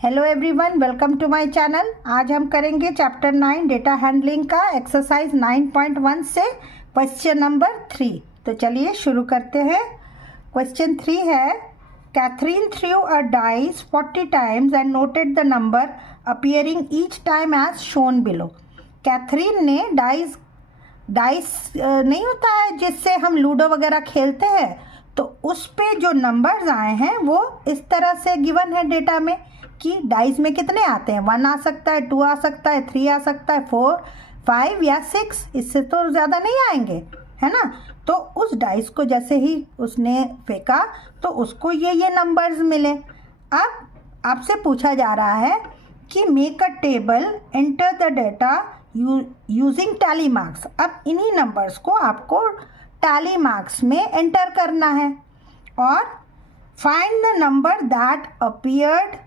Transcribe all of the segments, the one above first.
Hello everyone, welcome to my channel. आज हम करेंगे चैप्टर 9 डेटा हैंडलिंग का एक्सरसाइज 9.1 से क्वेश्चन नंबर 3। तो चलिए शुरू करते हैं। क्वेश्चन 3 है, Catherine threw a dice 40 times and noted the number appearing each time as shown below. Catherine ने डाइस नहीं होता है जिससे हम लूडो वगैरह खेलते हैं, तो उस पे जो नंबर्स आए हैं वो इस तरह से गिवन है डेटा में कि डाइस में कितने आते हैं। 1 आ सकता है, 2 आ सकता है, 3 आ सकता है, 4, 5 या 6, इससे तो ज़्यादा नहीं आएंगे, है ना। तो उस डाइस को जैसे ही उसने फेंका तो उसको ये नंबर्स मिले। अब आपसे पूछा जा रहा है कि make a table, enter the data using tally marks. अब इन्हीं नंबर्स को आपको टैली मार्क्स में एंटर करना है और find the number that appeared.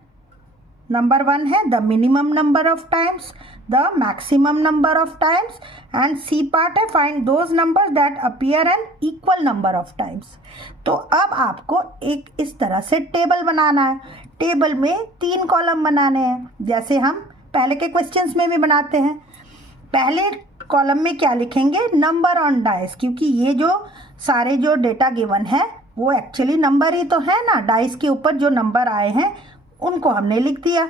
Number 1 है the minimum number of times, the maximum number of times, and C part है find those numbers that appear an equal number of times. तो अब आपको एक इस तरह से टेबल बनाना है। टेबल में 3 कॉलम बनाने हैं, जैसे हम पहले के क्वेश्चंस में भी बनाते हैं। पहले कॉलम में क्या लिखेंगे? नंबर ऑन डाइस, क्योंकि ये जो सारे जो डेटा गिवन है वो एक्चुअली नंबर ही तो है ना। डाइस के ऊपर जो नंबर आए हैं उनको हमने लिख दिया।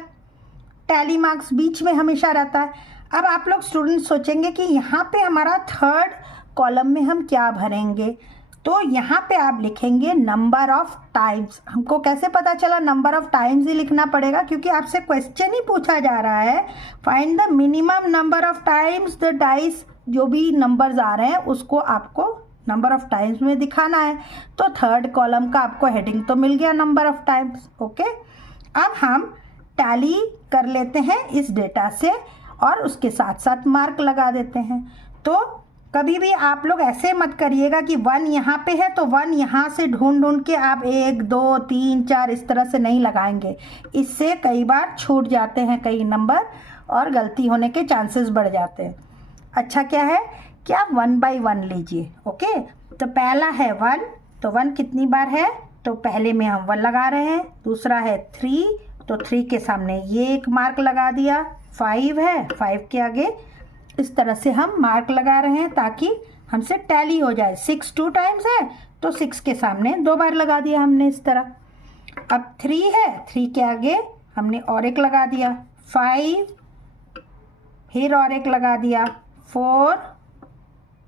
टैली मार्क्स बीच में हमेशा रहता है। अब आप लोग स्टूडेंट्स सोचेंगे कि यहाँ पे हमारा 3rd कॉलम में हम क्या भरेंगे, तो यहाँ पे आप लिखेंगे नंबर ऑफ टाइम्स। हमको कैसे पता चला? नंबर ऑफ टाइम्स ही लिखना पड़ेगा क्योंकि आपसे क्वेश्चन ही पूछा जा रहा है, find the minimum number of times the dice. जो भी नंबर्स आ रहे हैं उसको आपको नंबर ऑफ टाइम्स में दिखाना है। तो 3rd कॉलम का आपको हेडिंग तो मिल गया नंबर ऑफ टाइम्स। ओके, अब हम टैली कर लेते हैं इस डेटा से और उसके साथ साथ मार्क लगा देते हैं। तो कभी भी आप लोग ऐसे मत करिएगा कि 1 यहाँ पे है तो 1 यहाँ से ढूंढ के आप 1, 2, 3, 4 इस तरह से नहीं लगाएंगे। इससे कई बार छूट जाते हैं कई नंबर और गलती होने के चांसेस बढ़ जाते हैं। अच्छा क्या है कि आप 1 by 1 लीजिए। ओके, तो पहला है 1, तो 1 कितनी बार है? तो पहले में हम 1 लगा रहे हैं। दूसरा है 3, तो 3 के सामने ये एक मार्क लगा दिया। 5 है, 5 के आगे इस तरह से हम मार्क लगा रहे हैं ताकि हमसे टैली हो जाए। 6 2 टाइम्स है तो 6 के सामने 2 बार लगा दिया हमने इस तरह। अब 3 है, 3 के आगे हमने और एक लगा दिया। 5 फिर और एक लगा दिया। 4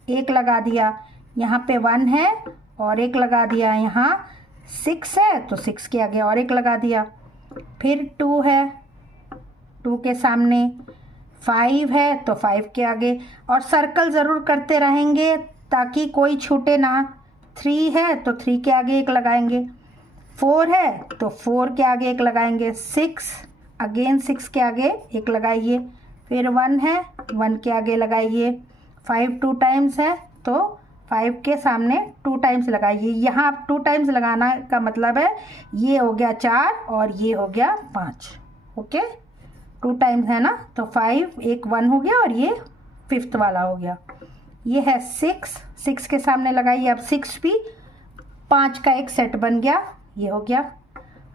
एक लगा दिया। यहाँ पे 1 है और एक लगा दिया। यहाँ 6 है तो 6 के आगे और एक लगा दिया। फिर 2 है, 2 के सामने 5 है तो 5 के आगे, और सर्कल ज़रूर करते रहेंगे ताकि कोई छूटे ना। 3 है तो 3 के आगे एक लगाएंगे। 4 है तो 4 के आगे एक लगाएंगे। 6 अगेन 6 के आगे एक लगाइए। फिर 1 है, 1 के आगे लगाइए। 5 2 टाइम्स है तो 5 के सामने 2 टाइम्स लगाइए। यहाँ आप 2 टाइम्स लगाना का मतलब है ये हो गया 4 और ये हो गया 5। ओके, 2 टाइम्स है ना, तो 5 एक 1 हो गया और ये 5th वाला हो गया। ये है 6 के सामने लगाइए। अब 6 भी 5 का एक सेट बन गया, ये हो गया।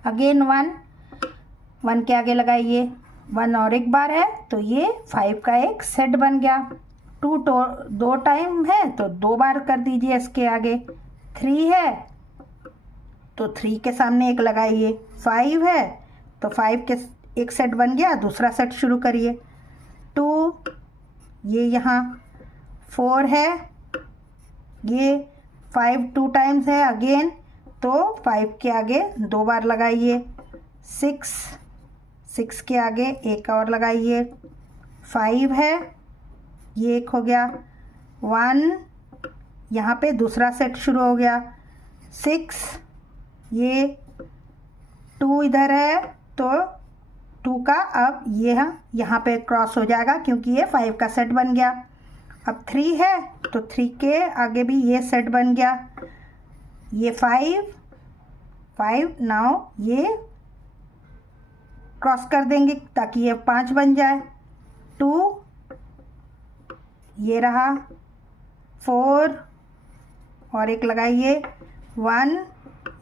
अगेन 1 के आगे लगाइए। 1 और एक बार है तो ये 5 का एक सेट बन गया। 2 टाइम है तो 2 बार कर दीजिए इसके आगे। 3 है तो 3 के सामने एक लगाइए। 5 है तो 5 के एक सेट बन गया, दूसरा सेट शुरू करिए। 2 ये यहाँ 4 है, ये 5 2 टाइम्स है अगेन, तो 5 के आगे 2 बार लगाइए। 6 के आगे एक और लगाइए। 5 है, ये एक हो गया। 1 यहाँ पे दूसरा सेट शुरू हो गया। 6 ये 2 इधर है तो 2 का अब ये यहाँ पे क्रॉस हो जाएगा क्योंकि ये 5 का सेट बन गया। अब 3 है तो 3 के आगे भी ये सेट बन गया। ये 5 नाउ ये क्रॉस कर देंगे ताकि ये 5 बन जाए। 2 ये रहा। 4 और एक लगाइए। 1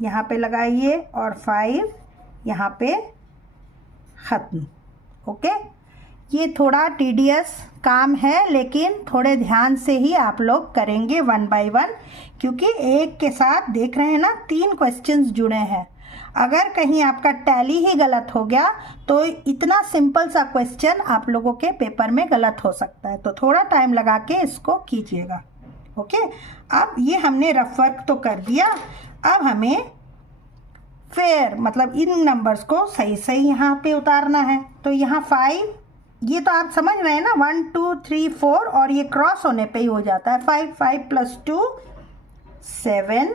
यहाँ पे लगाइए और 5 यहाँ पे ख़त्म। ओके, ये थोड़ा टीडियस काम है, लेकिन थोड़े ध्यान से ही आप लोग करेंगे 1 बाय 1, क्योंकि एक के साथ देख रहे हैं ना 3 क्वेश्चंस जुड़े हैं। अगर कहीं आपका टैली ही गलत हो गया तो इतना सिंपल सा क्वेश्चन आप लोगों के पेपर में गलत हो सकता है, तो थोड़ा टाइम लगा के इसको कीजिएगा। ओके, अब ये हमने रफ वर्क तो कर दिया, अब हमें फेयर मतलब इन नंबर्स को सही सही यहाँ पे उतारना है। तो यहाँ 5, ये तो आप समझ रहे हैं ना, 1 2 3 4 और ये क्रॉस होने पे ही हो जाता है 5, 5 + 2 7,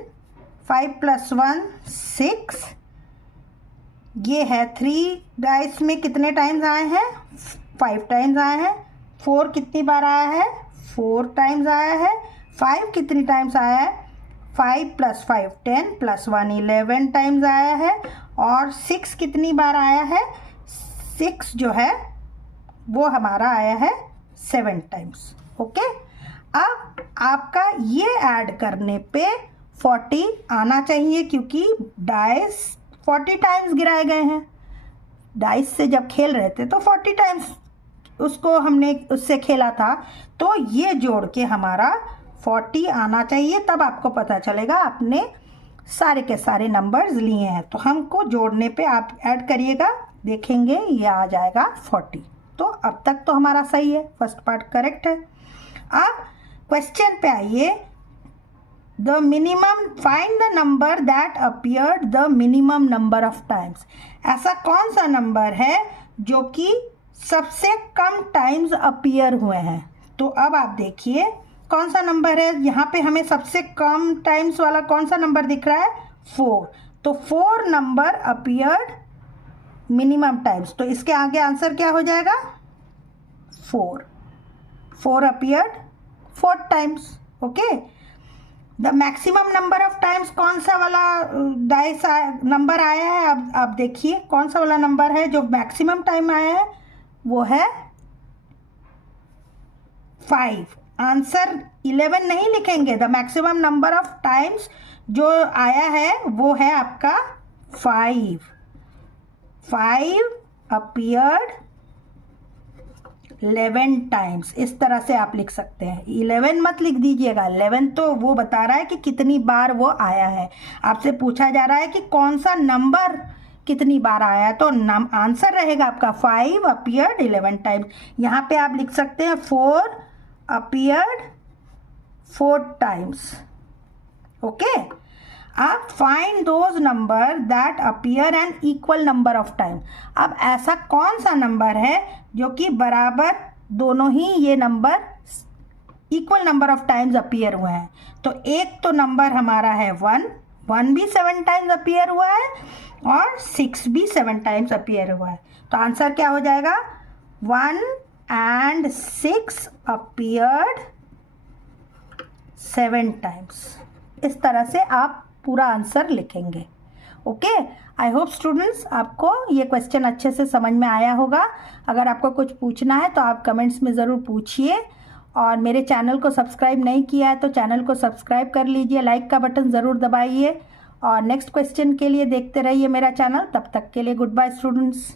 5 + 1 6, ये है 3 डाइस में कितने टाइम्स आए हैं, 5 टाइम्स आए हैं। 4 कितनी बार आया है, 4 टाइम्स आया है। 5 कितनी टाइम्स आया है, 5 + 5 10 + 1 11 टाइम्स आया है। और 6 कितनी बार आया है, 6 जो है वो हमारा आया है 7 टाइम्स। ओके, अब आपका ये ऐड करने पे 40 आना चाहिए, क्योंकि डाइस 40 टाइम्स गिराए गए हैं। डाइस से जब खेल रहे थे तो 40 टाइम्स उसको हमने उससे खेला था, तो ये जोड़ के हमारा 40 आना चाहिए, तब आपको पता चलेगा आपने सारे के सारे नंबर्स लिए हैं। तो हमको जोड़ने पे आप ऐड करिएगा, देखेंगे ये आ जाएगा 40। तो अब तक तो हमारा सही है, फर्स्ट पार्ट करेक्ट है। अब क्वेश्चन पे आइए, the minimum find the number that appeared the minimum number of times. ऐसा कौन सा नंबर है जो कि सबसे कम टाइम्स अपीयर हुए हैं। तो अब आप देखिए कौन सा नंबर है, यहाँ पे हमें सबसे कम टाइम्स वाला कौन सा नंबर दिख रहा है, 4। तो 4 नंबर अपीयर्ड मिनिमम टाइम्स, तो इसके आगे आंसर क्या हो जाएगा, 4। 4 appeared 4 times. Okay, the maximum number of times कौन सा वाला डाइस नंबर आया है, अब आप देखिए कौन सा वाला नंबर है जो मैक्सिमम टाइम आया है, वो है 5। आंसर 11 नहीं लिखेंगे, the maximum number of times जो आया है वो है आपका 5। 5 अपीयर्ड 11 टाइम्स, इस तरह से आप लिख सकते हैं। 11 मत लिख दीजिएगा, 11 तो वो बता रहा है कि कितनी बार वो आया है। आपसे पूछा जा रहा है कि कौन सा नंबर कितनी बार आया है, तो आंसर रहेगा आपका 5 अपीयर्ड 11 टाइम्स। यहाँ पे आप लिख सकते हैं 4 अपीयर्ड 4 टाइम्स। ओके, अब find those number that appear an equal number of time. अब ऐसा कौन सा नंबर है जो कि बराबर दोनों ही ये number equal number of times appear हुए हैं। तो एक तो नंबर हमारा है 1, 1 भी 7 टाइम्स अपीयर हुआ है और 6 भी 7 टाइम्स अपीयर हुआ है। तो आंसर क्या हो जाएगा, 1 and 6 अपीयर्ड 7 टाइम्स। इस तरह से आप पूरा आंसर लिखेंगे। ओके, आई होप स्टूडेंट्स आपको ये क्वेश्चन अच्छे से समझ में आया होगा। अगर आपको कुछ पूछना है तो आप कमेंट्स में ज़रूर पूछिए, और मेरे चैनल को सब्सक्राइब नहीं किया है तो चैनल को सब्सक्राइब कर लीजिए, लाइक का बटन ज़रूर दबाइए, और नेक्स्ट क्वेश्चन के लिए देखते रहिए मेरा चैनल। तब तक के लिए गुड बाय स्टूडेंट्स।